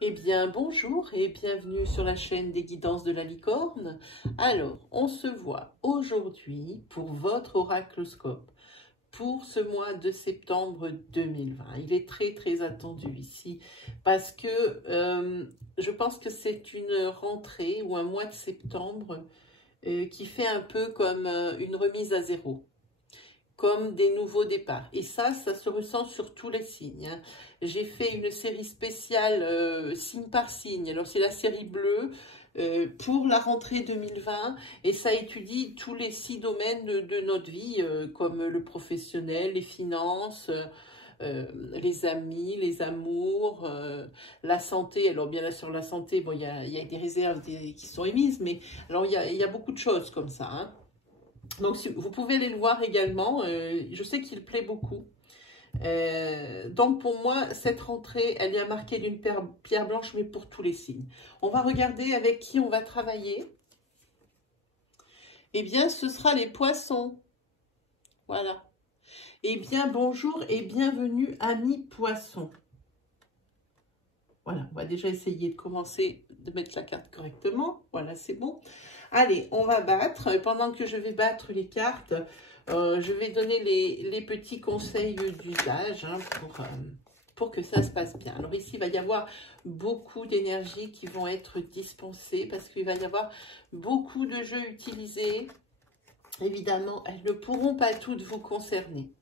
Eh bien, bonjour et bienvenue sur la chaîne des guidances de la licorne. Alors, on se voit aujourd'hui pour votre oracloscope pour ce mois de septembre 2020. Il est très très attendu ici parce que je pense que c'est une rentrée ou un mois de septembre qui fait un peu comme une remise à zéro, comme des nouveaux départs. Et ça se ressent sur tous les signes, hein. J'ai fait une série spéciale signe par signe. Alors, c'est la série bleue pour la rentrée 2020 et ça étudie tous les 6 domaines de notre vie, comme le professionnel, les finances, les amis, les amours, la santé. Alors, bien sûr, la santé, bon, il y a des réserves qui sont émises, mais alors, il y a beaucoup de choses comme ça, hein. Donc, vous pouvez aller le voir également. Je sais qu'il plaît beaucoup. Donc, pour moi, cette rentrée, elle est à marquer d'une pierre blanche, mais pour tous les signes. On va regarder avec qui on va travailler. Eh bien, ce sera les poissons. Voilà. Eh bien, bonjour et bienvenue, amis poissons. Voilà, on va déjà essayer de commencer de mettre la carte correctement. Voilà, c'est bon. Allez, on va battre. Pendant que je vais battre les cartes, je vais donner les petits conseils d'usage, hein, pour que ça se passe bien. Alors ici, il va y avoir beaucoup d'énergie qui vont être dispensées parce qu'il va y avoir beaucoup de jeux utilisés. Évidemment, elles ne pourront pas toutes vous concerner.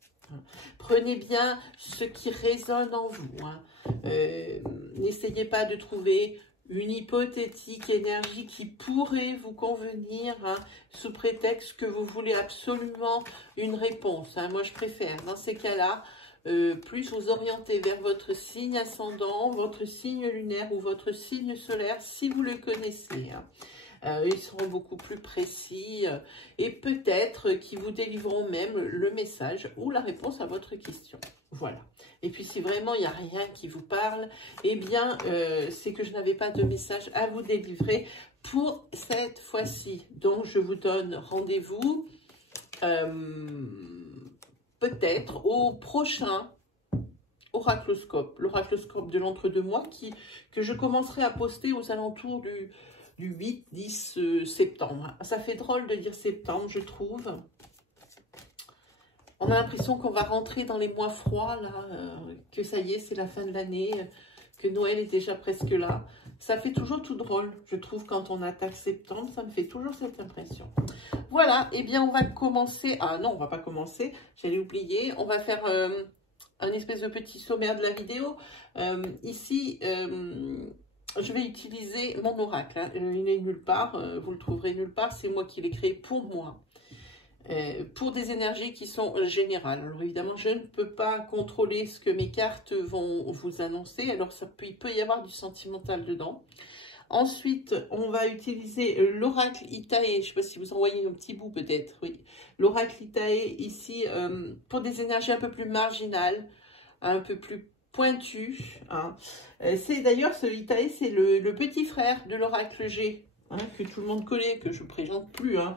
Prenez bien ce qui résonne en vous, hein. N'essayez pas de trouver une hypothétique énergie qui pourrait vous convenir, hein, sous prétexte que vous voulez absolument une réponse, hein. Moi, je préfère, dans ces cas-là, plus vous orienter vers votre signe ascendant, votre signe lunaire ou votre signe solaire, si vous le connaissez, hein. Ils seront beaucoup plus précis et peut-être qu'ils vous délivreront même le message ou la réponse à votre question. Voilà. Et puis, si vraiment il n'y a rien qui vous parle, eh bien, c'est que je n'avais pas de message à vous délivrer pour cette fois-ci. Donc, je vous donne rendez-vous peut-être au prochain oracloscope, l'oracloscope de l'entre-deux-mois que je commencerai à poster aux alentours du 8-10 septembre. Ça fait drôle de dire septembre, je trouve. On a l'impression qu'on va rentrer dans les mois froids, là, que ça y est, c'est la fin de l'année, que Noël est déjà presque là. Ça fait toujours tout drôle, je trouve, quand on attaque septembre, ça me fait toujours cette impression. Voilà, et eh bien, on va commencer. Ah non, on va pas commencer, j'allais oublier. On va faire un espèce de petit sommaire de la vidéo. Ici, je vais utiliser mon oracle, hein. Il n'est nulle part, vous le trouverez nulle part, c'est moi qui l'ai créé pour moi. Pour des énergies qui sont générales. Alors évidemment, je ne peux pas contrôler ce que mes cartes vont vous annoncer, alors il peut y avoir du sentimental dedans. Ensuite, on va utiliser l'oracle Itae, je ne sais pas si vous en voyez un petit bout peut-être, oui. L'oracle Itae ici, pour des énergies un peu plus marginales, un peu plus pointues, hein. C'est d'ailleurs, ce Itae, c'est le petit frère de l'oracle G, hein, que tout le monde connaît, que je ne présente plus, hein.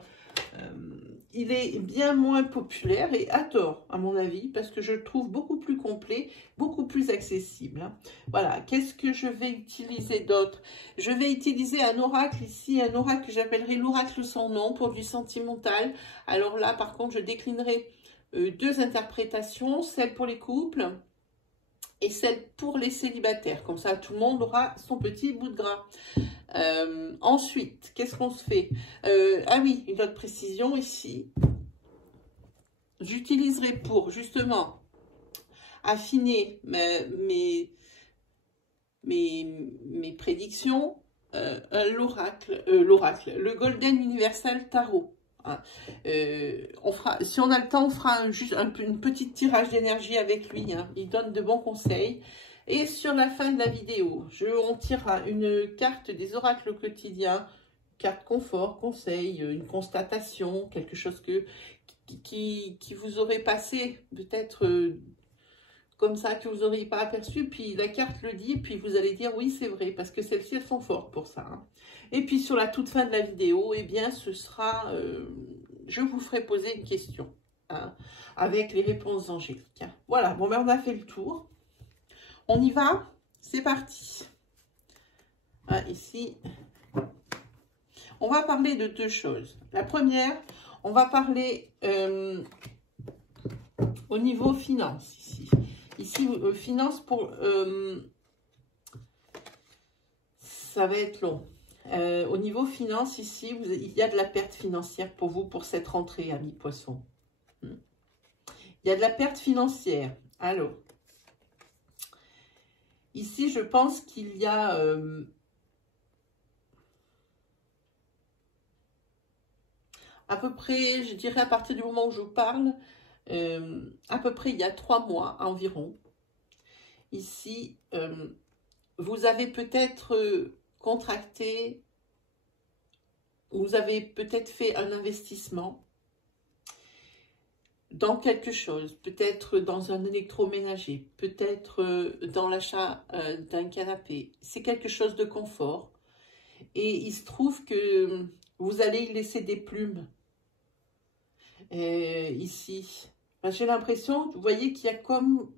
Il est bien moins populaire et à tort, à mon avis, parce que je le trouve beaucoup plus complet, beaucoup plus accessible, hein. Voilà, qu'est-ce que je vais utiliser d'autre? Je vais utiliser un oracle ici, un oracle que j'appellerai l'oracle sans nom pour du sentimental. Alors là, par contre, je déclinerai deux interprétations, celle pour les couples et celle pour les célibataires. Comme ça, tout le monde aura son petit bout de gras. Ensuite, qu'est-ce qu'on se fait? Ah oui, une autre précision ici. J'utiliserai pour justement affiner mes prédictions le Golden Universal Tarot, hein. Si on a le temps, on fera juste une petite tirage d'énergie avec lui, hein. Il donne de bons conseils. Et sur la fin de la vidéo, on tirera une carte des oracles quotidiens, carte confort, conseil, une constatation, quelque chose qui vous aurait passé peut-être comme ça, que vous n'auriez pas aperçu, puis la carte le dit, puis vous allez dire oui, c'est vrai, parce que celles-ci, elles sont fortes pour ça, hein. Et puis sur la toute fin de la vidéo, eh bien, ce sera, je vous ferai poser une question, hein, avec les réponses angéliques, hein. Voilà, bon, ben on a fait le tour. On y va? C'est parti. Hein, ici, on va parler de deux choses. La première, on va parler au niveau finance ici. Ici, finance pour... ça va être long. Au niveau finance ici, il y a de la perte financière pour vous pour cette rentrée, amis poissons. Il y a de la perte financière. Alors, ici, je pense qu'il y a... à peu près, je dirais à partir du moment où je vous parle, à peu près il y a 3 mois environ. Ici, vous avez peut-être contracté, vous avez peut-être fait un investissement dans quelque chose, peut-être dans un électroménager, peut-être dans l'achat d'un canapé. C'est quelque chose de confort. Et il se trouve que vous allez y laisser des plumes. Ici, j'ai l'impression, vous voyez qu'il y a comme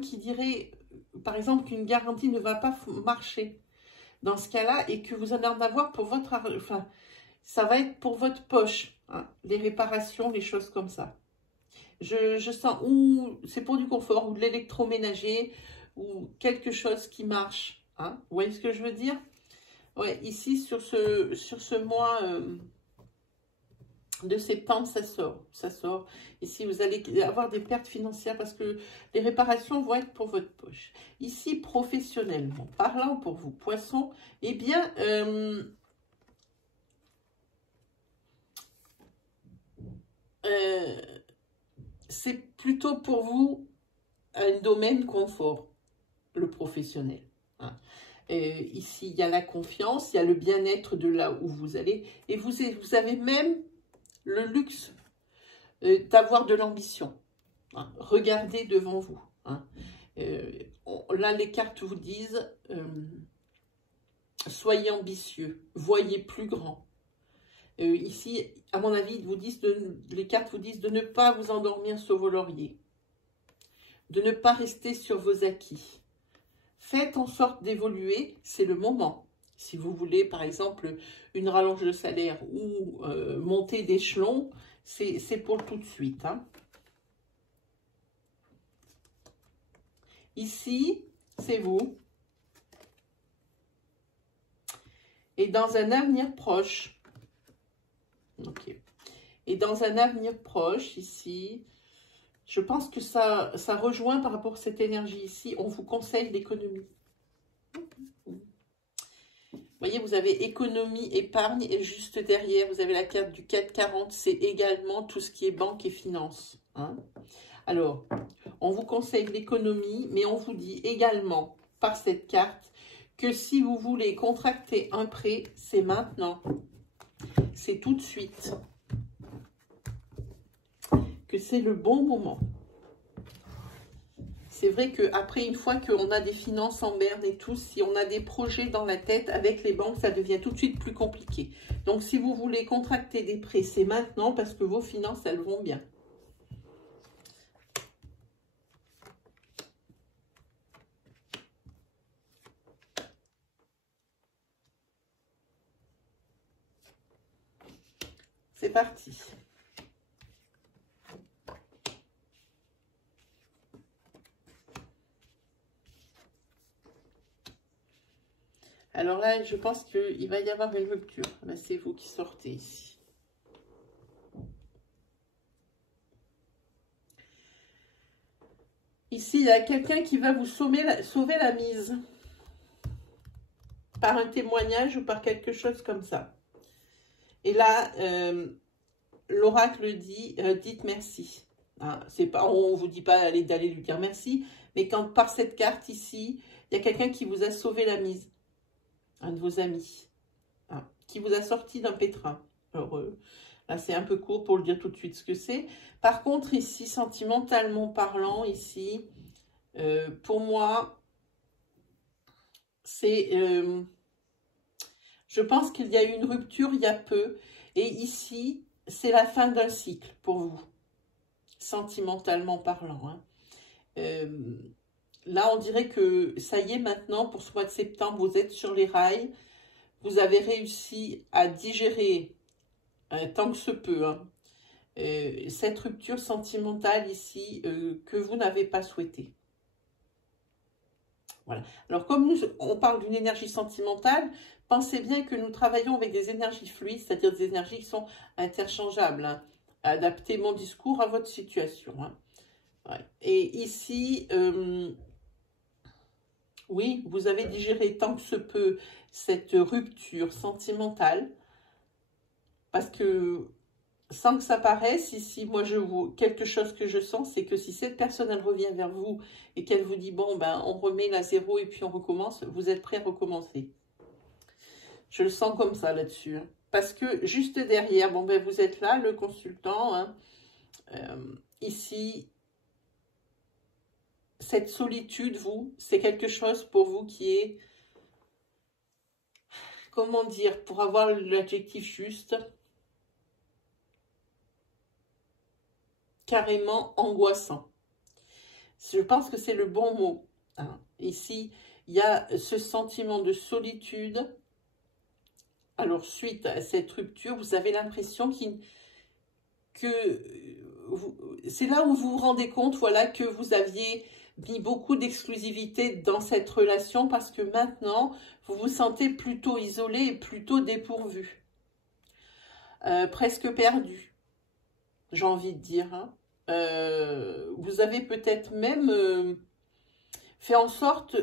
qui dirait, par exemple, qu'une garantie ne va pas marcher dans ce cas-là et que vous allez en avoir pour votre... Enfin, ça va être pour votre poche, hein, les réparations, les choses comme ça. Je sens, ou c'est pour du confort, ou de l'électroménager, ou quelque chose qui marche. Hein. Vous voyez ce que je veux dire? Ouais, ici, sur ce mois... de septembre, ça sort, ça sort. Ici, vous allez avoir des pertes financières parce que les réparations vont être pour votre poche. Ici, professionnellement parlant pour vous, poissons, eh bien, c'est plutôt pour vous un domaine confort, le professionnel. Hein. Ici, il y a la confiance, il y a le bien-être de là où vous allez. Et vous avez même le luxe d'avoir de l'ambition. Hein. Regardez devant vous. Hein. Là, les cartes vous disent, soyez ambitieux, voyez plus grand. Ici, à mon avis, les cartes vous disent de ne pas vous endormir sur vos lauriers, de ne pas rester sur vos acquis. Faites en sorte d'évoluer, c'est le moment. Si vous voulez, par exemple, une rallonge de salaire ou monter d'échelon, c'est pour tout de suite. Hein. Ici, c'est vous. Et dans un avenir proche, ok. Et dans un avenir proche, ici, je pense que ça rejoint par rapport à cette énergie ici, on vous conseille l'économie. Vous voyez, vous avez économie, épargne, et juste derrière, vous avez la carte du 440, c'est également tout ce qui est banque et finance. Hein. Alors, on vous conseille l'économie, mais on vous dit également, par cette carte, que si vous voulez contracter un prêt, c'est maintenant. C'est tout de suite. Que c'est le bon moment. C'est vrai qu'après, une fois qu'on a des finances en berne et tout, si on a des projets dans la tête avec les banques, ça devient tout de suite plus compliqué. Donc, si vous voulez contracter des prêts, c'est maintenant parce que vos finances, elles vont bien. C'est parti. Alors là, je pense qu'il va y avoir une rupture. Là, c'est vous qui sortez ici. Ici, il y a quelqu'un qui va vous sauver la mise. Par un témoignage ou par quelque chose comme ça. Et là, l'oracle dit, dites merci. Hein, on ne vous dit pas d'aller lui dire merci, mais quand par cette carte ici, il y a quelqu'un qui vous a sauvé la mise. Un de vos amis. Hein, qui vous a sorti d'un pétrin. Alors, là, c'est un peu court pour le dire tout de suite ce que c'est. Par contre, ici, sentimentalement parlant, ici, pour moi, c'est... je pense qu'il y a eu une rupture il y a peu. Et ici, c'est la fin d'un cycle pour vous. Sentimentalement parlant. Hein. Là, on dirait que ça y est maintenant, pour ce mois de septembre, vous êtes sur les rails. Vous avez réussi à digérer, tant que se peut, hein, cette rupture sentimentale ici que vous n'avez pas souhaitée. Voilà. Alors, comme on parle d'une énergie sentimentale, pensez bien que nous travaillons avec des énergies fluides, c'est-à-dire des énergies qui sont interchangeables. Hein. Adaptez mon discours à votre situation. Hein. Ouais. Et ici, oui, vous avez digéré tant que se peut cette rupture sentimentale, parce que sans que ça paraisse, ici, moi, quelque chose que je sens, c'est que si cette personne, elle revient vers vous et qu'elle vous dit, bon, ben, on remet la zéro et puis on recommence, vous êtes prêt à recommencer. Je le sens comme ça là-dessus. Hein. Parce que juste derrière, bon, ben, vous êtes là, le consultant, hein, ici, cette solitude, vous, c'est quelque chose pour vous qui est, comment dire, pour avoir l'adjectif juste, carrément angoissant. Je pense que c'est le bon mot. Hein. Ici, il y a ce sentiment de solitude. Alors, suite à cette rupture, vous avez l'impression que c'est là où vous vous rendez compte, voilà, que vous aviez mis beaucoup d'exclusivité dans cette relation parce que maintenant, vous vous sentez plutôt isolé et plutôt dépourvu. Presque perdu, j'ai envie de dire. Hein. Vous avez peut-être même fait en sorte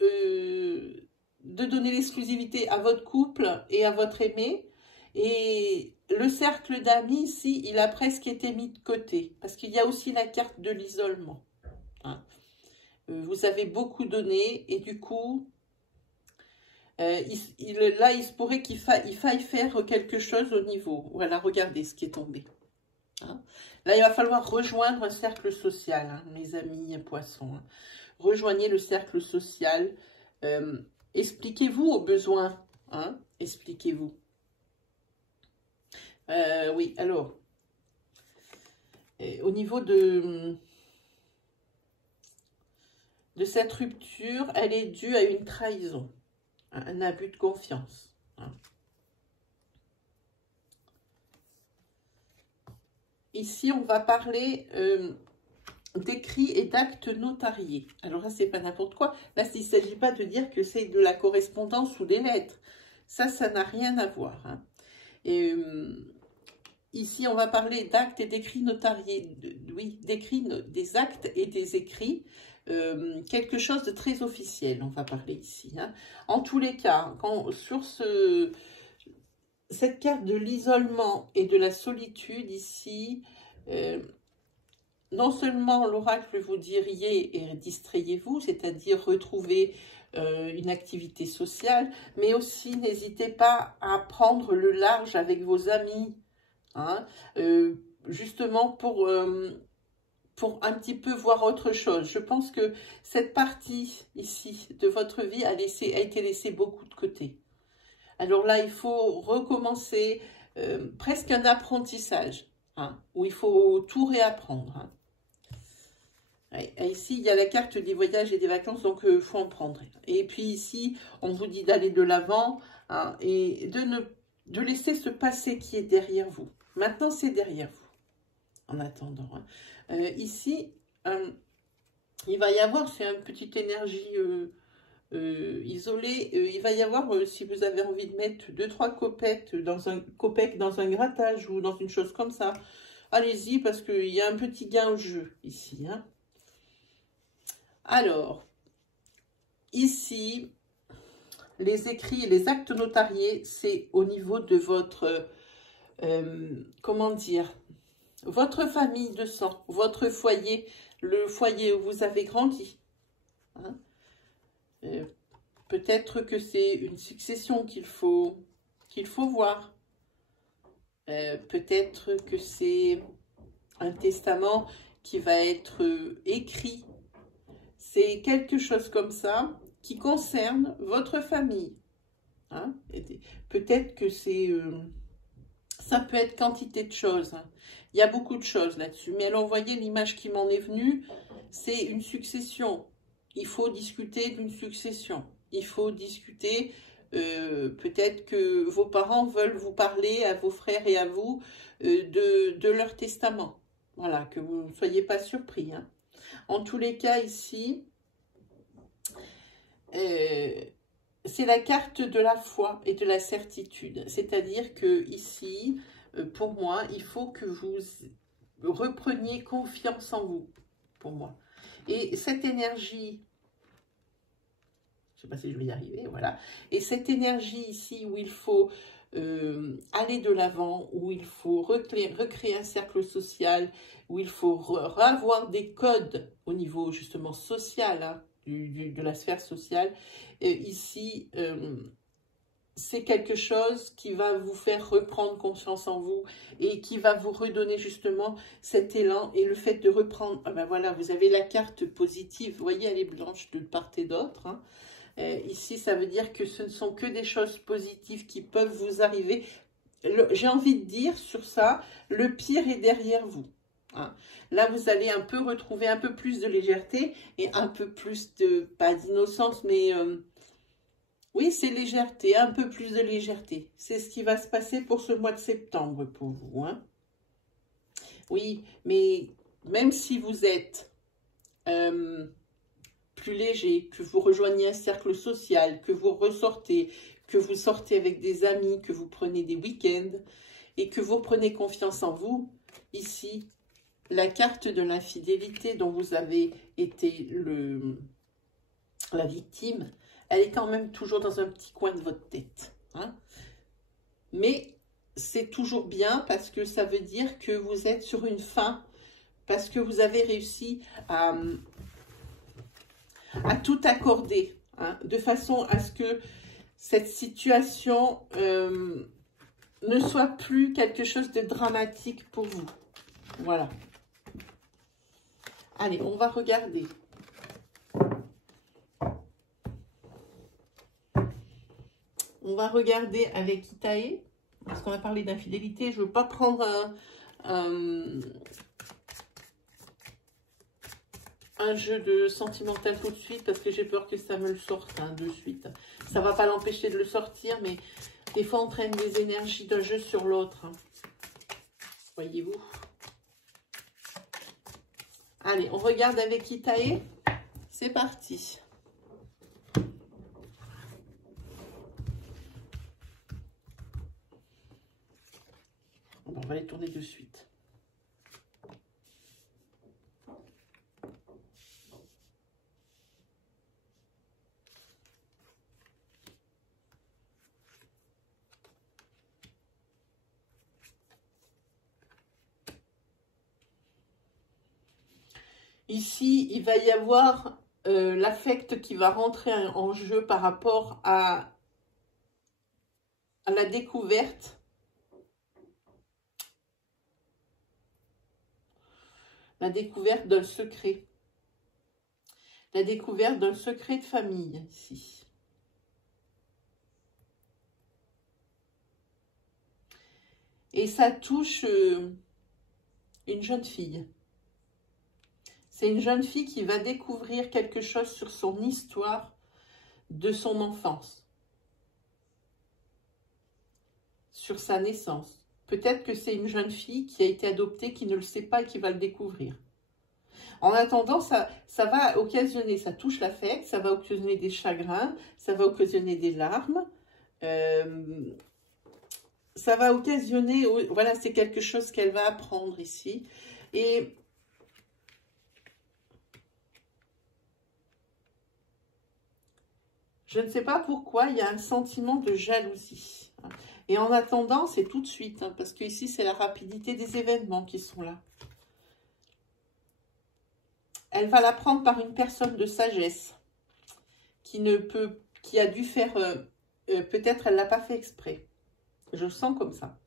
de donner l'exclusivité à votre couple et à votre aimé. Et le cercle d'amis, ici, il a presque été mis de côté. Parce qu'il y a aussi la carte de l'isolement. Hein. Vous avez beaucoup donné et du coup, là, il se pourrait qu'il faille faire quelque chose au niveau. Voilà, regardez ce qui est tombé. Hein. Là, il va falloir rejoindre un cercle social, hein, mes amis poissons. Hein. Rejoignez le cercle social. Expliquez-vous aux besoins. Hein, expliquez-vous. Oui, alors, au niveau de cette rupture, elle est due à une trahison, un abus de confiance. Hein. Ici, on va parler d'écrits et d'actes notariés. Alors là, c'est pas n'importe quoi. Là, il ne s'agit pas de dire que c'est de la correspondance ou des lettres. Ça n'a rien à voir. Hein. Et ici, on va parler d'actes et d'écrits notariés. Oui, des actes et des écrits. Quelque chose de très officiel, on va parler ici. Hein. En tous les cas, sur cette carte de l'isolement et de la solitude ici, non seulement l'oracle vous diriez distrayez-vous, c'est-à-dire retrouver une activité sociale, mais aussi n'hésitez pas à prendre le large avec vos amis, hein, justement pour un petit peu voir autre chose. Je pense que cette partie ici de votre vie a été laissée beaucoup de côté. Alors là, il faut recommencer presque un apprentissage, hein, où il faut tout réapprendre. Hein. Et ici, il y a la carte des voyages et des vacances, donc il faut en prendre. Et puis ici, on vous dit d'aller de l'avant, hein, et de laisser ce passé qui est derrière vous. Maintenant, c'est derrière vous, en attendant. Hein. Ici, il va y avoir, c'est une petite énergie isolée, il va y avoir, si vous avez envie de mettre 2-3 copettes dans un grattage ou dans une chose comme ça, allez-y parce qu'il y a un petit gain au jeu ici. Hein. Alors, ici, les écrits et les actes notariés, c'est au niveau de votre, comment dire, votre famille de sang, votre foyer, le foyer où vous avez grandi. Hein. Peut-être que c'est une succession qu'il faut voir. Peut-être que c'est un testament qui va être écrit. C'est quelque chose comme ça qui concerne votre famille. Hein. Peut-être que c'est... ça peut être quantité de choses. Hein. Il y a beaucoup de choses là-dessus. Mais alors, vous voyez, l'image qui m'en est venue, c'est une succession. il faut discuter d'une succession. Il faut discuter, peut-être que vos parents veulent vous parler à vos frères et à vous de leur testament. Voilà, que vous ne soyez pas surpris. Hein. En tous les cas, ici, c'est la carte de la foi et de la certitude. C'est-à-dire que ici, pour moi, il faut que vous repreniez confiance en vous, pour moi. Et cette énergie, je ne sais pas si je vais y arriver, voilà. Et cette énergie ici où il faut aller de l'avant, où il faut recréer un cercle social, où il faut revoir des codes au niveau justement social, hein, de la sphère sociale. Ici, c'est quelque chose qui va vous faire reprendre confiance en vous et qui va vous redonner justement cet élan et le fait de reprendre. Ah ben voilà, vous avez la carte positive, vous voyez, elle est blanche de part et d'autre. Hein. Ici, ça veut dire que ce ne sont que des choses positives qui peuvent vous arriver. J'ai envie de dire sur ça, le pire est derrière vous. Hein. Là, vous allez un peu retrouver un peu plus de légèreté et un peu plus de, pas d'innocence, mais oui, c'est légèreté, un peu plus de légèreté. C'est ce qui va se passer pour ce mois de septembre pour vous. Hein. Oui, mais même si vous êtes plus léger, que vous rejoignez un cercle social, que vous ressortez, que vous sortez avec des amis, que vous prenez des week-ends et que vous prenez confiance en vous, ici, la carte de l'infidélité dont vous avez été la victime, elle est quand même toujours dans un petit coin de votre tête. Hein. Mais c'est toujours bien parce que ça veut dire que vous êtes sur une fin, parce que vous avez réussi à tout accorder, hein, de façon à ce que cette situation ne soit plus quelque chose de dramatique pour vous. Voilà. Allez, on va regarder. On va regarder avec Itaé, parce qu'on a parlé d'infidélité. Je ne veux pas prendre un jeu de sentimental tout de suite, parce que j'ai peur que ça me le sorte hein, de suite. Ça ne va pas l'empêcher de le sortir, mais des fois on traîne des énergies d'un jeu sur l'autre. Hein. Voyez-vous. Allez, on regarde avec Itaé. C'est parti. On va les tourner de suite. Ici, il va y avoir l'affect qui va rentrer en jeu par rapport à la découverte. La découverte d'un secret. La découverte d'un secret de famille, ici. Et ça touche une jeune fille. C'est une jeune fille qui va découvrir quelque chose sur son histoire de son enfance. Sur sa naissance. Peut-être que c'est une jeune fille qui a été adoptée, qui ne le sait pas et qui va le découvrir. En attendant, ça va occasionner, ça touche l'affect, ça va occasionner des chagrins, ça va occasionner des larmes. Ça va occasionner, voilà, c'est quelque chose qu'elle va apprendre ici. Et je ne sais pas pourquoi, il y a un sentiment de jalousie. Et en attendant, c'est tout de suite, hein, parce que ici, c'est la rapidité des événements qui sont là. Elle va l'apprendre par une personne de sagesse qui a dû faire, peut-être elle ne l'a pas fait exprès. Je le sens comme ça.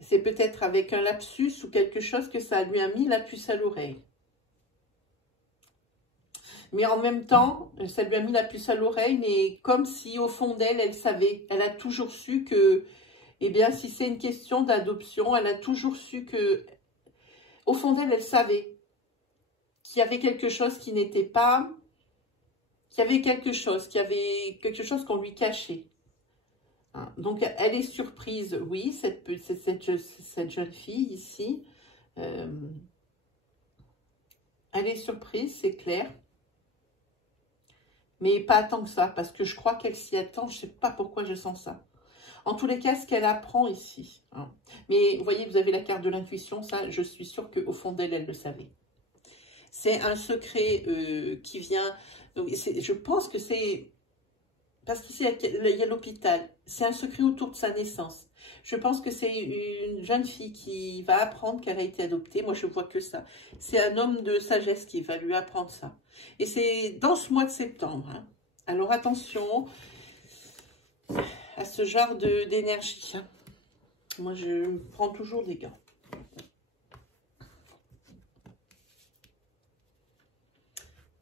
C'est peut-être avec un lapsus ou quelque chose que ça lui a mis la puce à l'oreille. Mais en même temps, ça lui a mis la puce à l'oreille, mais comme si au fond d'elle, elle savait. Elle a toujours su que, eh bien, si c'est une question d'adoption, elle a toujours su que, au fond d'elle, elle savait. qu'il y avait quelque chose qui n'était pas, qu'il y avait quelque chose qu'on lui cachait. Hein. Donc, elle est surprise, oui, cette jeune fille ici. Elle est surprise, c'est clair. Mais pas tant que ça, parce que je crois qu'elle s'y attend. Je ne sais pas pourquoi je sens ça. En tous les cas, ce qu'elle apprend ici. Hein. Mais vous voyez, vous avez la carte de l'intuition. Ça, je suis sûre qu'au fond d'elle, elle le savait. C'est un secret qui vient... Je pense que c'est... Parce qu'ici, il y a l'hôpital. C'est un secret autour de sa naissance. Je pense que c'est une jeune fille qui va apprendre qu'elle a été adoptée. Moi, je vois que ça. C'est un homme de sagesse qui va lui apprendre ça. Et c'est dans ce mois de septembre. Hein. Alors, attention à ce genre d'énergie. Hein. Moi, je prends toujours des gants.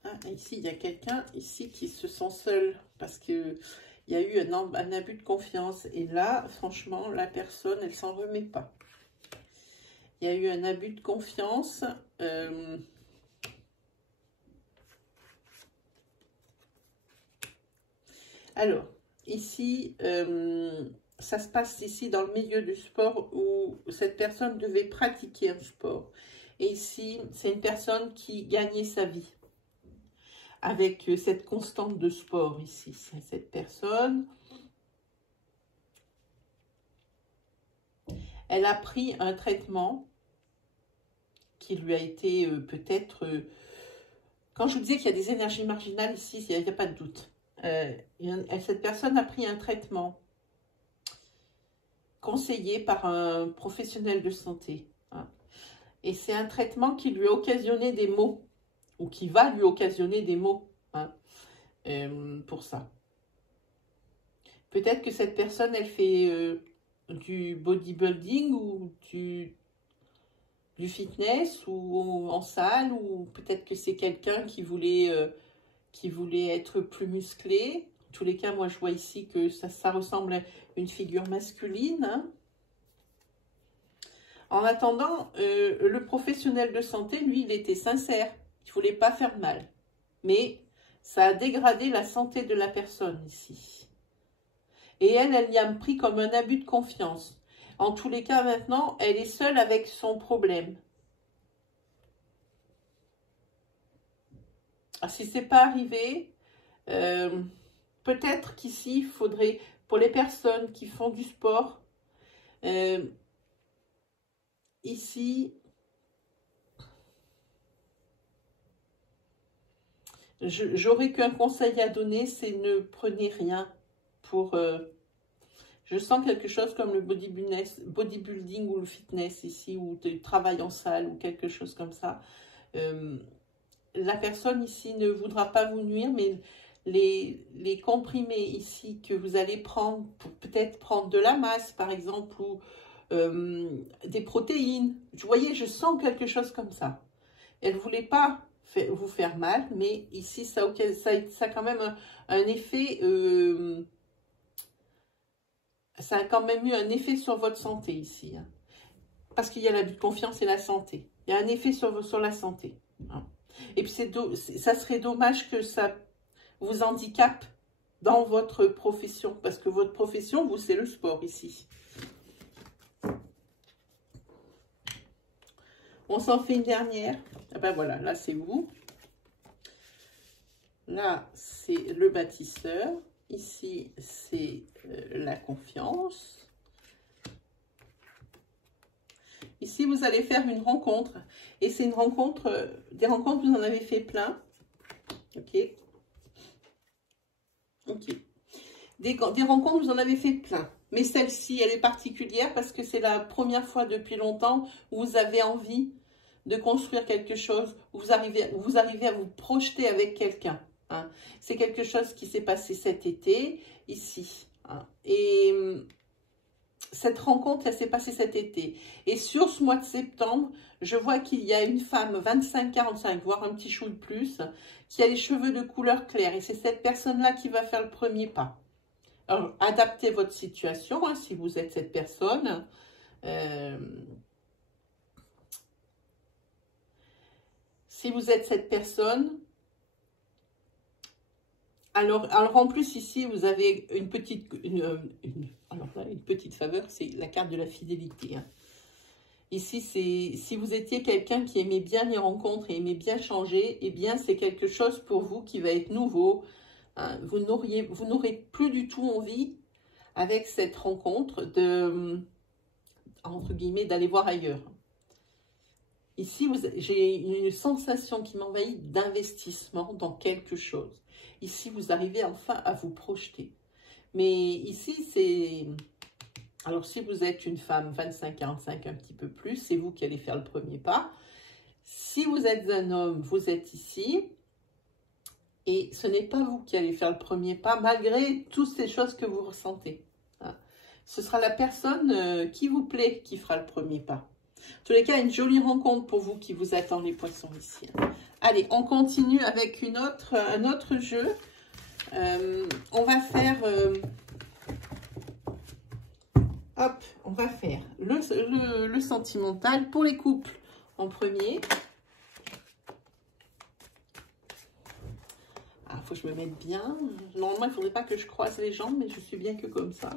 Ah, ici, il y a quelqu'un ici qui se sent seul parce que il y a eu un abus de confiance. Et là, franchement, la personne, elle s'en remet pas. Il y a eu un abus de confiance. Alors, ici, ça se passe ici dans le milieu du sport où cette personne devait pratiquer un sport. Et ici, c'est une personne qui gagnait sa vie avec cette constante de sport ici. Cette personne, elle a pris un traitement qui lui a été peut-être... quand je vous disais qu'il y a des énergies marginales ici, il n'y a pas de doute. Cette personne a pris un traitement conseillé par un professionnel de santé. Hein. Et c'est un traitement qui lui a occasionné des maux, ou qui va lui occasionner des maux hein, pour ça. Peut-être que cette personne, elle fait du bodybuilding ou du fitness ou en salle, ou peut-être que c'est quelqu'un qui voulait être plus musclé. En tous les cas, moi, je vois ici que ça ressemble à une figure masculine. Hein. En attendant, le professionnel de santé, lui, il était sincère. Il ne voulait pas faire mal. Mais ça a dégradé la santé de la personne ici. Et elle y a pris comme un abus de confiance. En tous les cas, maintenant, elle est seule avec son problème. Alors, si ce n'est pas arrivé, peut-être qu'ici, il faudrait, pour les personnes qui font du sport, ici, j'aurais qu'un conseil à donner, c'est ne prenez rien pour... je sens quelque chose comme le bodybuilding ou le fitness ici, ou le travail en salle ou quelque chose comme ça. La personne ici ne voudra pas vous nuire, mais les comprimés ici que vous allez prendre, pour peut-être prendre de la masse par exemple, ou des protéines. Vous voyez, je sens quelque chose comme ça. Elle ne voulait pas vous faire mal, mais ici, ça a quand même un effet... ça a quand même eu un effet sur votre santé ici. Hein, parce qu'il y a l'abus de confiance et la santé. Il y a un effet sur la santé. Hein. Et puis, ça serait dommage que ça vous handicape dans votre profession. Parce que votre profession, vous, c'est le sport ici. On s'en fait une dernière. Ah ben voilà, là, c'est vous. Là, c'est le bâtisseur. Ici, c'est la confiance. Ici, vous allez faire une rencontre. Et c'est une rencontre, des rencontres, vous en avez fait plein. Ok. Ok. Des rencontres, vous en avez fait plein. Mais celle-ci, elle est particulière parce que c'est la première fois depuis longtemps où vous avez envie de construire quelque chose, où vous arrivez à vous projeter avec quelqu'un. Hein. C'est quelque chose qui s'est passé cet été, ici. Hein. Et cette rencontre, elle s'est passée cet été. Et sur ce mois de septembre, je vois qu'il y a une femme 25-45, voire un petit chou de plus, qui a les cheveux de couleur claire. Et c'est cette personne-là qui va faire le premier pas. Alors, adaptez votre situation, hein, si vous êtes cette personne. Si vous êtes cette personne, alors en plus ici, vous avez une petite, alors là, une petite faveur, c'est la carte de la fidélité. Hein. Ici, c'est si vous étiez quelqu'un qui aimait bien les rencontres et aimait bien changer, eh bien, c'est quelque chose pour vous qui va être nouveau. Hein. Vous n'aurez plus du tout envie, avec cette rencontre, entre guillemets, d'aller voir ailleurs. Ici, j'ai une sensation qui m'envahit d'investissement dans quelque chose. Ici, vous arrivez enfin à vous projeter. Mais ici, c'est... Alors, si vous êtes une femme 25-45, un petit peu plus, c'est vous qui allez faire le premier pas. Si vous êtes un homme, vous êtes ici. Et ce n'est pas vous qui allez faire le premier pas, malgré toutes ces choses que vous ressentez. Hein. Ce sera la personne qui vous plaît qui fera le premier pas. En tous les cas, une jolie rencontre pour vous qui vous attend, les poissons, ici. Allez, on continue avec un autre jeu. On va faire... hop, on va faire le sentimental pour les couples en premier. Ah, faut que je me mette bien. Normalement, il ne faudrait pas que je croise les jambes, mais je suis bien que comme ça.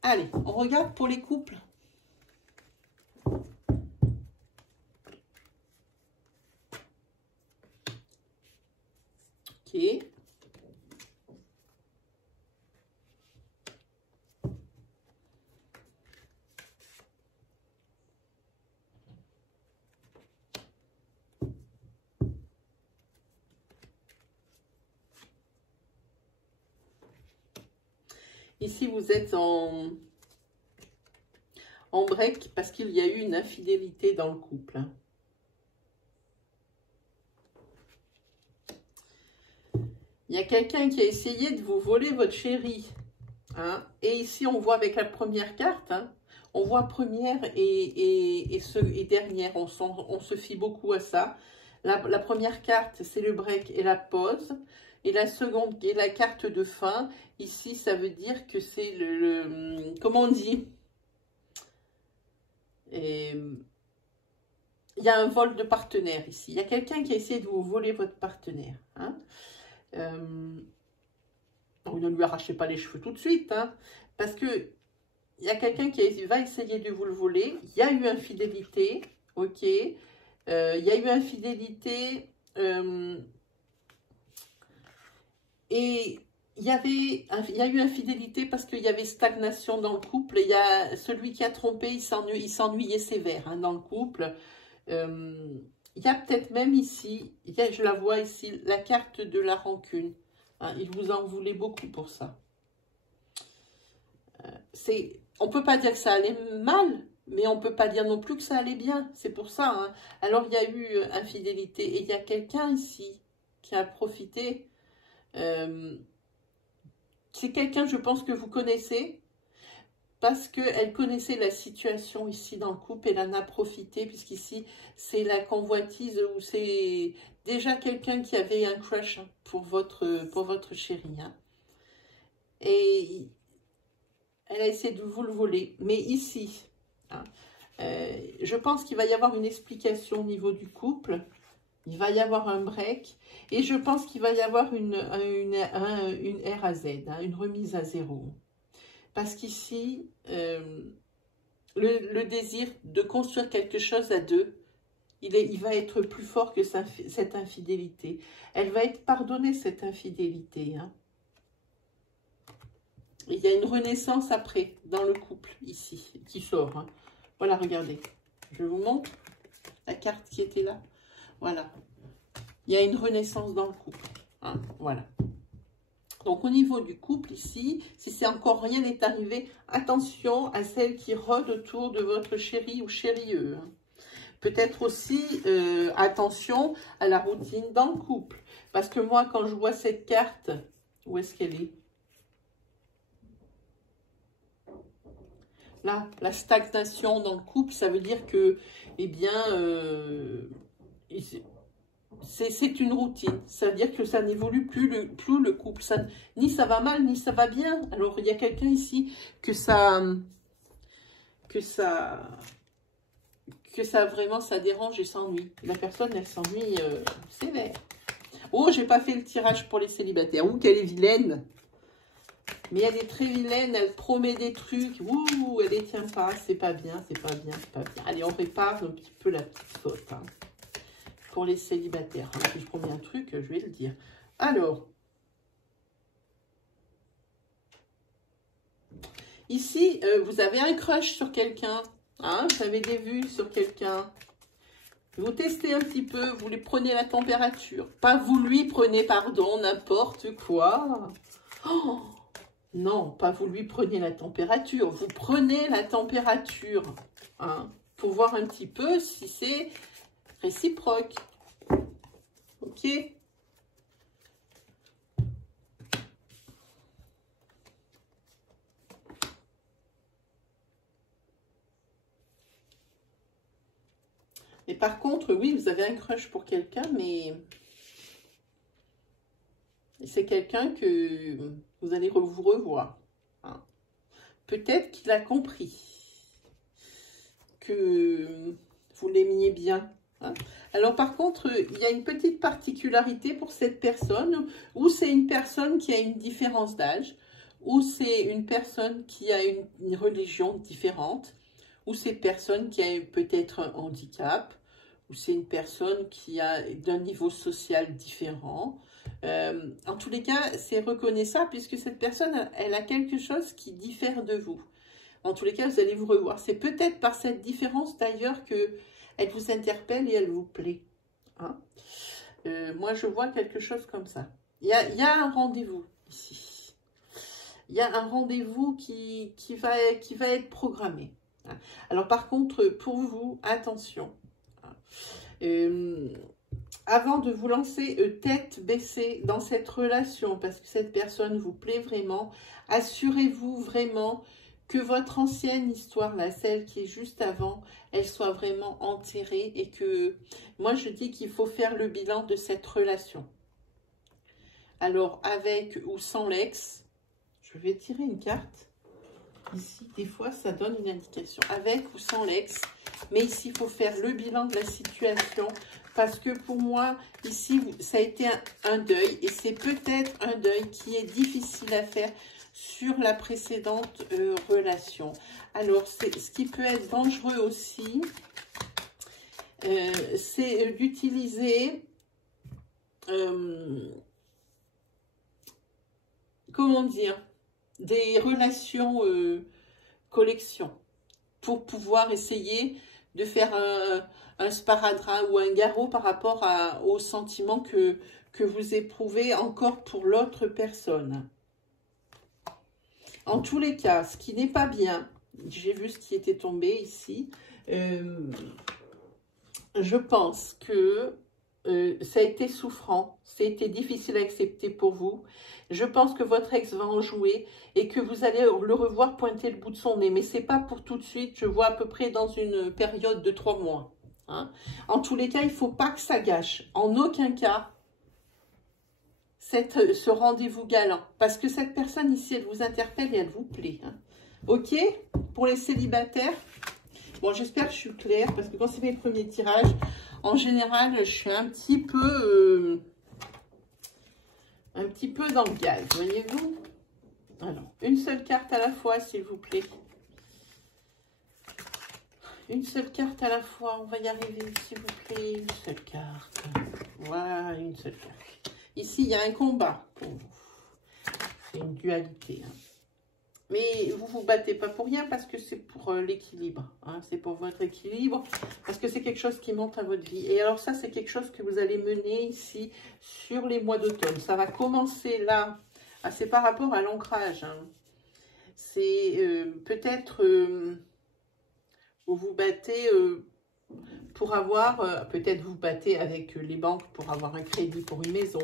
Allez, on regarde pour les couples. Ok. Ici, vous êtes en break parce qu'il y a eu une infidélité dans le couple. Hein. Il y a quelqu'un qui a essayé de vous voler votre chéri. Hein. Et ici, on voit avec la première carte, hein, on voit première et dernière. On se fie beaucoup à ça. La première carte, c'est le break et la pause. Et la seconde, qui est la carte de fin. Ici, ça veut dire que c'est comment on dit? Et il y a un vol de partenaire ici. Il y a quelqu'un qui a essayé de vous voler votre partenaire. Hein. Vous ne lui arrachez pas les cheveux tout de suite. Hein, parce que il y a quelqu'un qui va essayer de vous le voler. Il y a eu infidélité. Ok. Il y a eu infidélité. Et il y a eu infidélité parce qu'il y avait stagnation dans le couple. Il y a celui qui a trompé, il s'ennuyait sévère hein, dans le couple. Il y a peut-être même ici, je la vois ici, la carte de la rancune. Hein, il vous en voulait beaucoup pour ça. On ne peut pas dire que ça allait mal, mais on ne peut pas dire non plus que ça allait bien. C'est pour ça. Hein. Alors, il y a eu infidélité. Et il y a quelqu'un ici qui a profité. C'est quelqu'un, je pense, que vous connaissez. Parce qu'elle connaissait la situation ici dans le couple. Elle en a profité. Puisqu'ici, c'est la convoitise où c'est déjà quelqu'un qui avait un crush hein, pour votre chéri. Hein. Et... elle a essayé de vous le voler. Mais ici, hein, je pense qu'il va y avoir une explication au niveau du couple. Il va y avoir un break. Et je pense qu'il va y avoir une R à Z, hein, une remise à zéro. Parce qu'ici, le désir de construire quelque chose à deux, il va être plus fort que cette infidélité. Elle va être pardonnée, cette infidélité. Hein. Il y a une renaissance après, dans le couple, ici, qui sort. Hein. Voilà, regardez. Je vous montre la carte qui était là. Voilà. Il y a une renaissance dans le couple. Hein. Voilà. Donc, au niveau du couple, ici, si c'est encore rien n'est arrivé, attention à celle qui rôde autour de votre chéri ou chérie. Hein. Peut-être aussi, attention à la routine dans le couple. Parce que moi, quand je vois cette carte, où est-ce qu'elle est? Là, la stagnation dans le couple, ça veut dire que, eh bien, c'est une routine. Ça veut dire que ça n'évolue plus le couple. Ni ça va mal, ni ça va bien. Alors, il y a quelqu'un ici que que ça vraiment, ça dérange et s'ennuie. La personne, elle s'ennuie sévère. Oh, j'ai pas fait le tirage pour les célibataires. Ouh, qu'elle est vilaine. Mais elle est très vilaine, elle promet des trucs. Ouh, elle les tient pas. C'est pas bien, c'est pas bien, c'est pas bien. Allez, on répare un petit peu la petite faute. Hein, pour les célibataires. Hein. Si je promets un truc, je vais le dire. Alors. Ici, vous avez un crush sur quelqu'un. Hein, vous avez des vues sur quelqu'un. Vous testez un petit peu, vous lui prenez la température. Pas vous lui prenez, pardon, n'importe quoi. Oh, non, pas vous lui prenez la température. Vous prenez la température. Hein, pour voir un petit peu si c'est réciproque. Ok ? Et par contre, oui, vous avez un crush pour quelqu'un, mais c'est quelqu'un que vous allez vous revoir. Hein. Peut-être qu'il a compris que vous l'aimiez bien. Hein. Alors par contre, il y a une petite particularité pour cette personne, ou c'est une personne qui a une différence d'âge, ou c'est une personne qui a une religion différente, ou c'est une personne qui a peut-être un handicap, ou c'est une personne qui a d'un niveau social différent. En tous les cas, c'est reconnaissable puisque cette personne, elle a quelque chose qui diffère de vous. En tous les cas, vous allez vous revoir. C'est peut-être par cette différence d'ailleurs qu'elle vous interpelle et elle vous plaît. Hein, moi, je vois quelque chose comme ça. Il y a un rendez-vous ici. Il y a un rendez-vous qui va être programmé. Hein. Alors par contre, pour vous, attention. Avant de vous lancer tête baissée dans cette relation, parce que cette personne vous plaît vraiment, assurez-vous vraiment que votre ancienne histoire, là, celle qui est juste avant, elle soit vraiment enterrée et que, moi je dis qu'il faut faire le bilan de cette relation. Alors, avec ou sans l'ex, je vais tirer une carte. Ici, des fois, ça donne une indication. Avec ou sans l'ex. Mais ici, il faut faire le bilan de la situation. Parce que pour moi, ici, ça a été un deuil. Et c'est peut-être un deuil qui est difficile à faire sur la précédente relation. Alors, ce qui peut être dangereux aussi, c'est d'utiliser... comment dire, des relations collection pour pouvoir essayer de faire un sparadrap ou un garrot par rapport aux sentiments que vous éprouvez encore pour l'autre personne. En tous les cas, ce qui n'est pas bien, j'ai vu ce qui était tombé ici, je pense que ça a été souffrant, ça a été difficile à accepter pour vous. Je pense que votre ex va en jouer et que vous allez le revoir pointer le bout de son nez. Mais ce n'est pas pour tout de suite, je vois à peu près dans une période de 3 mois. Hein. En tous les cas, il ne faut pas que ça gâche. En aucun cas, ce rendez-vous galant. Parce que cette personne ici, elle vous interpelle et elle vous plaît. Hein. Ok? Pour les célibataires, bon, j'espère que je suis claire parce que quand c'est mes premiers tirages, en général, je suis un petit peu dans le gaz, voyez-vous. Alors, une seule carte à la fois, s'il vous plaît. Une seule carte à la fois, on va y arriver, s'il vous plaît. Une seule carte. Voilà, une seule carte. Ici, il y a un combat pour vous. C'est une dualité. Hein. Mais vous ne vous battez pas pour rien parce que c'est pour l'équilibre. Hein, c'est pour votre équilibre. Parce que c'est quelque chose qui monte à votre vie. Et alors ça, c'est quelque chose que vous allez mener ici sur les mois d'automne. Ça va commencer là. Ah, c'est par rapport à l'ancrage. Hein. C'est peut-être vous vous battez pour avoir... peut-être vous battez avec les banques pour avoir un crédit pour une maison.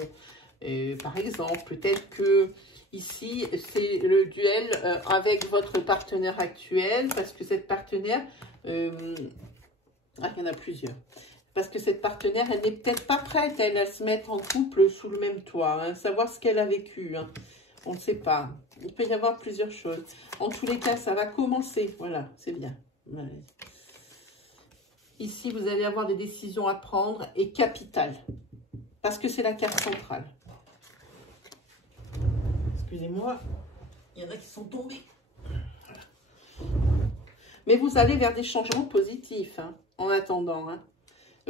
Par exemple, peut-être que... Ici, c'est le duel avec votre partenaire actuel, parce que cette partenaire, il y en a plusieurs, parce que cette partenaire, elle n'est peut-être pas prête, elle, à se mettre en couple sous le même toit, hein, savoir ce qu'elle a vécu, hein. On ne sait pas, il peut y avoir plusieurs choses. En tous les cas, ça va commencer, voilà, c'est bien. Ouais. Ici, vous allez avoir des décisions à prendre et capitales. Parce que c'est la carte centrale. Excusez-moi, il y en a qui sont tombés. Voilà. Mais vous allez vers des changements positifs, hein, en attendant. Hein,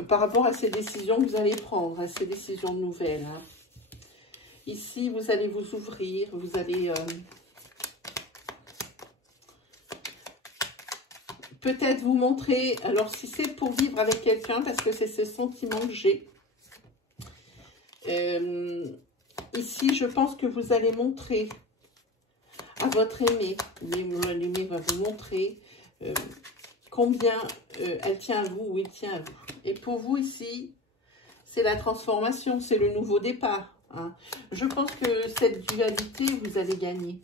par rapport à ces décisions que vous allez prendre, à ces décisions nouvelles. Hein. Ici, vous allez vous ouvrir, vous allez... peut-être vous montrer, alors si c'est pour vivre avec quelqu'un, parce que c'est ce sentiment que j'ai. Ici, je pense que vous allez montrer à votre aimé, l'aimé va vous montrer combien elle tient à vous ou il tient à vous. Et pour vous ici, c'est la transformation, c'est le nouveau départ. Hein. Je pense que cette dualité, vous allez gagner.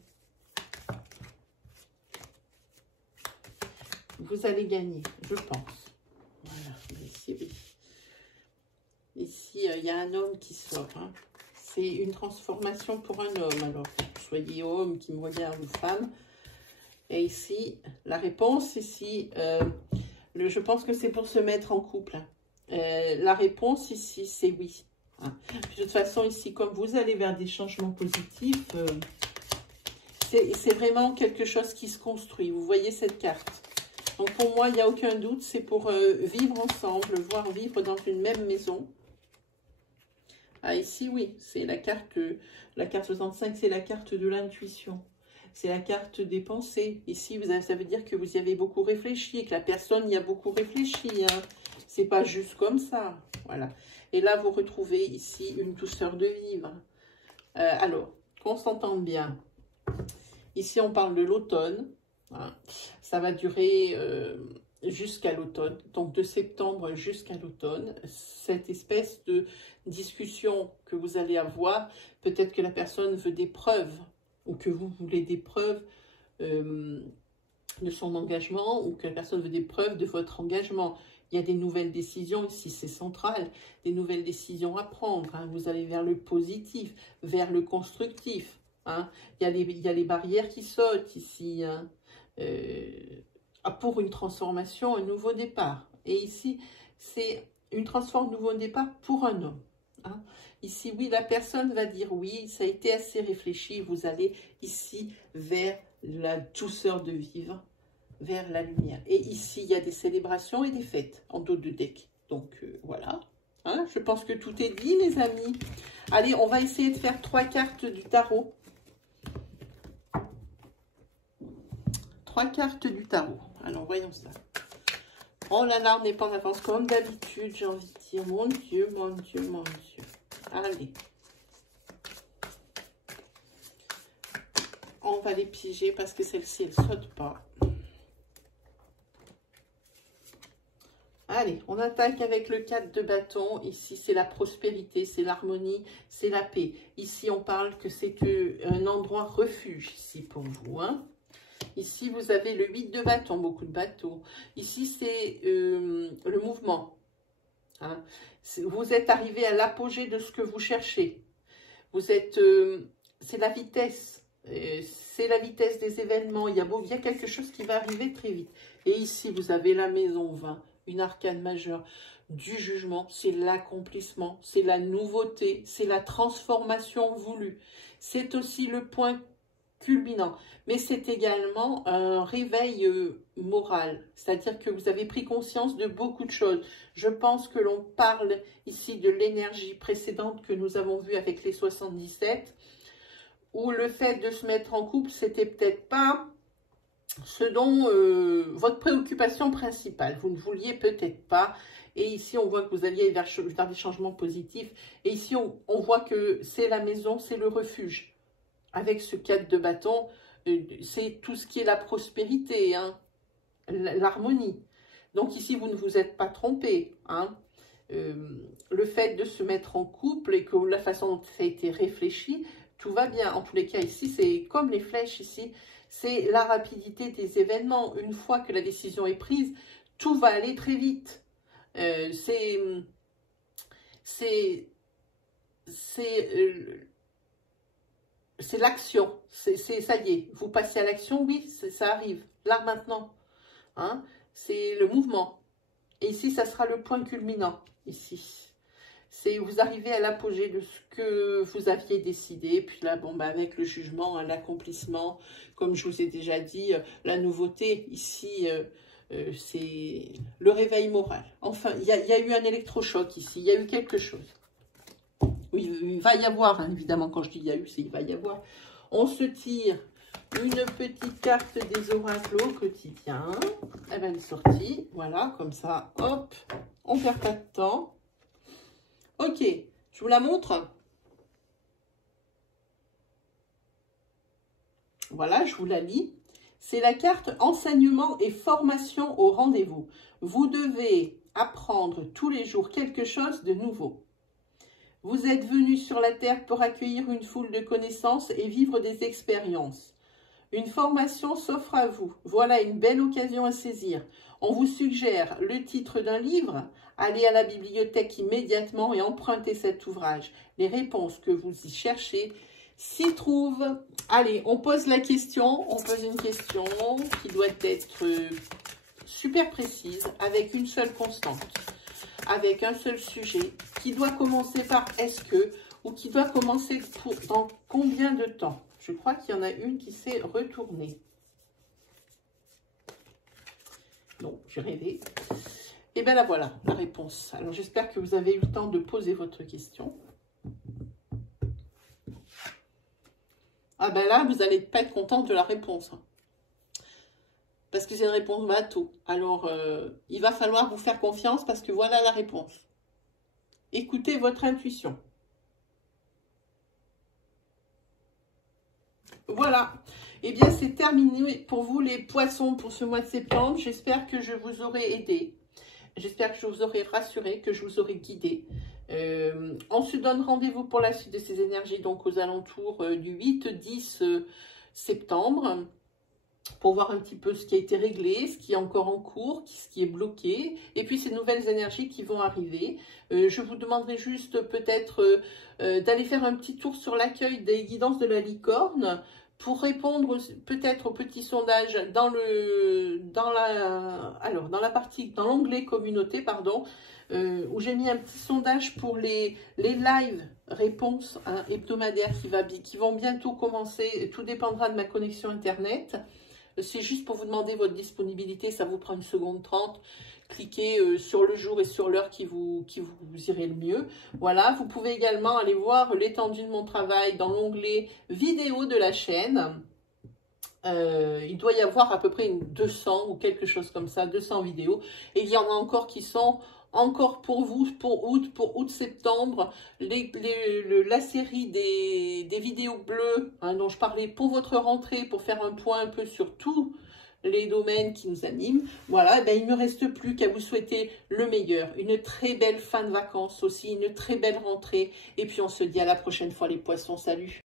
Vous allez gagner, je pense. Voilà, ici, oui. Ici, il y a un homme qui sort. Hein. C'est une transformation pour un homme. Alors, que vous soyez homme qui me regarde ou femme. Et ici, la réponse, ici, je pense que c'est pour se mettre en couple. La réponse ici, c'est oui. Hein. De toute façon, ici, comme vous allez vers des changements positifs, c'est vraiment quelque chose qui se construit. Vous voyez cette carte. Donc pour moi, il n'y a aucun doute, c'est pour vivre ensemble, voire vivre dans une même maison. Ah, ici, oui, c'est la carte 65, c'est la carte de l'intuition. C'est la carte des pensées. Ici, ça veut dire que vous y avez beaucoup réfléchi, que la personne y a beaucoup réfléchi. Hein. C'est pas juste comme ça. Voilà. Et là, vous retrouvez ici une douceur de vivre. Alors, qu'on s'entende bien. Ici, on parle de l'automne. Hein. Ça va durer jusqu'à l'automne, donc de septembre jusqu'à l'automne. Cette espèce de discussion que vous allez avoir, peut-être que la personne veut des preuves, ou que vous voulez des preuves de son engagement, ou que la personne veut des preuves de votre engagement. Il y a des nouvelles décisions, ici c'est central, des nouvelles décisions à prendre. Hein. Vous allez vers le positif, vers le constructif. Hein. Il y a les barrières qui sautent ici, hein. Pour une transformation, un nouveau départ. Et ici, c'est une transformation, nouveau départ pour un homme. Hein. Ici, oui, la personne va dire oui, ça a été assez réfléchi. Vous allez ici vers la douceur de vivre, vers la lumière. Et ici, il y a des célébrations et des fêtes en dos de deck. Donc, voilà. Hein, je pense que tout est dit, mes amis. Allez, on va essayer de faire 3 cartes du tarot. 3 cartes du tarot. Alors, voyons ça. Oh là là, on n'est pas en avance comme d'habitude, j'ai envie de dire. Mon Dieu, mon Dieu, mon Dieu. Allez. On va les piéger parce que celle-ci, elle ne saute pas. Allez, on attaque avec le 4 de bâton. Ici, c'est la prospérité, c'est l'harmonie, c'est la paix. Ici, on parle que c'est un endroit refuge ici pour vous, hein. Ici, vous avez le 8 de bâton, beaucoup de bateaux. Ici, c'est le mouvement. Hein. Vous êtes arrivé à l'apogée de ce que vous cherchez. Vous êtes, c'est la vitesse. C'est la vitesse des événements. Il y a quelque chose qui va arriver très vite. Et ici, vous avez la maison 20, une arcane majeure du jugement. C'est l'accomplissement, c'est la nouveauté, c'est la transformation voulue. C'est aussi le point culminant, mais c'est également un réveil moral, c'est-à-dire que vous avez pris conscience de beaucoup de choses. Je pense que l'on parle ici de l'énergie précédente que nous avons vue avec les 77, où le fait de se mettre en couple, c'était peut-être pas ce dont votre préoccupation principale, vous ne vouliez peut-être pas. Et ici, on voit que vous alliez vers des changements positifs. Et ici, on voit que c'est la maison, c'est le refuge. Avec ce 4 de bâton, c'est tout ce qui est la prospérité, hein, l'harmonie. Donc ici, vous ne vous êtes pas trompé. Hein. Le fait de se mettre en couple et que la façon dont ça a été réfléchi, tout va bien. En tous les cas, ici, c'est comme les flèches ici, c'est la rapidité des événements. Une fois que la décision est prise, tout va aller très vite. C'est l'action, ça y est, vous passez à l'action, oui, ça arrive, là, maintenant, hein, c'est le mouvement, Et ici, ça sera le point culminant, ici. C'est vous arrivez à l'apogée de ce que vous aviez décidé. Puis là, bon, bah, avec le jugement, hein, l'accomplissement, comme je vous ai déjà dit, la nouveauté ici, c'est le réveil moral. Enfin, il y a eu un électrochoc ici, il y a eu quelque chose. Oui, il va y avoir, hein, évidemment, quand je dis il y a eu, c'est il va y avoir. On se tire une petite carte des oracles au quotidien. Elle est sortie, voilà, comme ça, hop, on ne perd pas de temps. Ok, je vous la montre. Voilà, je vous la lis. C'est la carte enseignement et formation au rendez-vous. Vous devez apprendre tous les jours quelque chose de nouveau. Vous êtes venu sur la terre pour accueillir une foule de connaissances et vivre des expériences. Une formation s'offre à vous. Voilà une belle occasion à saisir. On vous suggère le titre d'un livre. Allez à la bibliothèque immédiatement et empruntez cet ouvrage. Les réponses que vous y cherchez s'y trouvent. Allez, on pose la question. On pose une question qui doit être super précise avec une seule constante, avec un seul sujet, qui doit commencer par est-ce que ou qui doit commencer dans combien de temps. Je crois qu'il y en a une qui s'est retournée. Non, j'ai rêvé. Et bien là, voilà la réponse. Alors, j'espère que vous avez eu le temps de poser votre question. Ah ben là, vous n'allez pas être content de la réponse. Hein. Parce que c'est une réponse bateau. Alors, il va falloir vous faire confiance parce que voilà la réponse. Écoutez votre intuition. Voilà. Eh bien, c'est terminé pour vous les poissons pour ce mois de septembre. J'espère que je vous aurai aidé. J'espère que je vous aurai rassuré, que je vous aurai guidé. On se donne rendez-vous pour la suite de ces énergies, donc aux alentours du 8-10 septembre, pour voir un petit peu ce qui a été réglé, ce qui est encore en cours, ce qui est bloqué, et puis ces nouvelles énergies qui vont arriver. Je vous demanderai juste peut-être d'aller faire un petit tour sur l'accueil des guidances de la licorne, pour répondre peut-être au petit sondage dans l'onglet communauté, pardon, où j'ai mis un petit sondage pour les live réponses hein, hebdomadaires qui vont bientôt commencer. Tout dépendra de ma connexion internet. C'est juste pour vous demander votre disponibilité, ça vous prend 1 seconde 30. Cliquez sur le jour et sur l'heure qui vous irait le mieux. Voilà, vous pouvez également aller voir l'étendue de mon travail dans l'onglet vidéo de la chaîne. Il doit y avoir à peu près 200 ou quelque chose comme ça, 200 vidéos. Et il y en a encore qui sont encore pour vous, pour août-septembre, la série des vidéos bleues hein, dont je parlais pour votre rentrée, pour faire un point un peu sur tous les domaines qui nous animent. Voilà, ben, il ne me reste plus qu'à vous souhaiter le meilleur. Une très belle fin de vacances aussi, une très belle rentrée. Et puis on se dit à la prochaine fois les poissons. Salut!